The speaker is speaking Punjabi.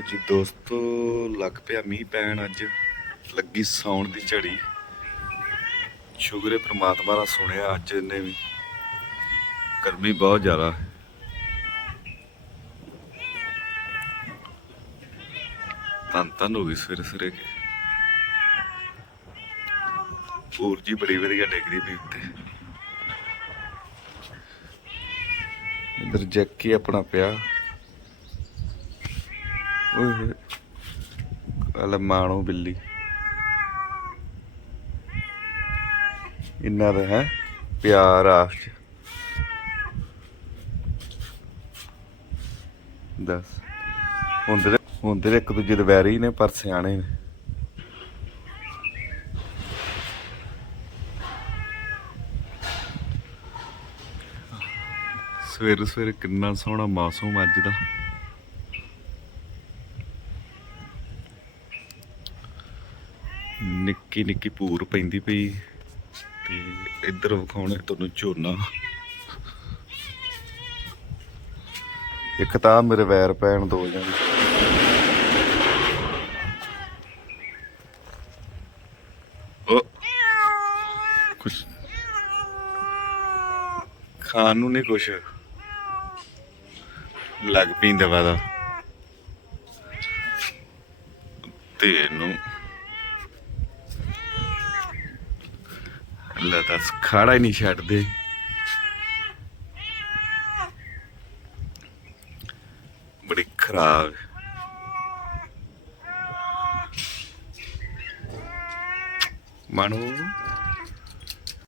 ਜੀ ਦੋਸਤੋ, ਲੱਗ ਪਿਆ ਮੀਂਹ ਪੈਣ ਅੱਜ। ਲੱਗੀ ਸੌਣ ਦੀ ਝੜੀ। ਸ਼ੁਕਰ ਪ੍ਰਮਾਤਮਾ ਦਾ ਸੁਣਿਆ, ਅੱਜ ਇਹਨੇ ਵੀ। ਗਰਮੀ ਬਹੁਤ ਜ਼ਿਆਦਾ। ਹੈ ਤਨ ਤਨ ਹੋ ਗਈ ਸਵੇਰੇ ਸਵੇਰੇ ਹੋਰ ਜੀ ਬੜੀ ਵਧੀਆ ਡਿੱਗਦੀ ਪਈ ਉੱਤੇ। ਇਧਰ ਜੱਕੀ ਆਪਣਾ ਪਿਆ। ਓਏ। ਅਲ ਮਾਣੋ ਬਿੱਲੀ। ਇੰਨਾ ਦਾ ਹੈ, ਪਿਆਰ ਆਸ ਦੱਸ। ਹੁੰਦੇ ਹੁੰਦੇ ਇੱਕ ਦੂਜੇ ਦੇ ਵੈਰੀ ਨੇ, ਪਰ ਸਿਆਣੇ ਨੇ। ਸਵੇਰ ਸਵੇਰ ਕਿੰਨਾ ਸੋਹਣਾ ਮੌਸਮ ਅੱਜ ਦਾ। ਨਿੱਕੀ ਨਿੱਕੀ ਪੂਰ ਪੈਂਦੀ ਪਈ ਤੇ ਇੱਧਰ ਵਿਖਾਉਣੇ ਤੁਹਾਨੂੰ ਝੋਨਾ। ਇੱਕ ਤਾਂ ਮੇਰੇ ਵੈਰ ਪੈਣ ਦੋ ਜਣ। ਕੁਛ। ਖਾਣ ਨੂੰ ਨਹੀਂ ਕੁਛ। ਲੱਗ ਪੀਂਦਾ ਵਾਦਾ ਤੇ ਨੂੰ ਲੈ ਦੱਸ ਖਾੜਾ ਹੀ ਨਹੀਂ ਛੱਡਦੇ ਬੜੀ ਖਰਾਬ ਹੈ।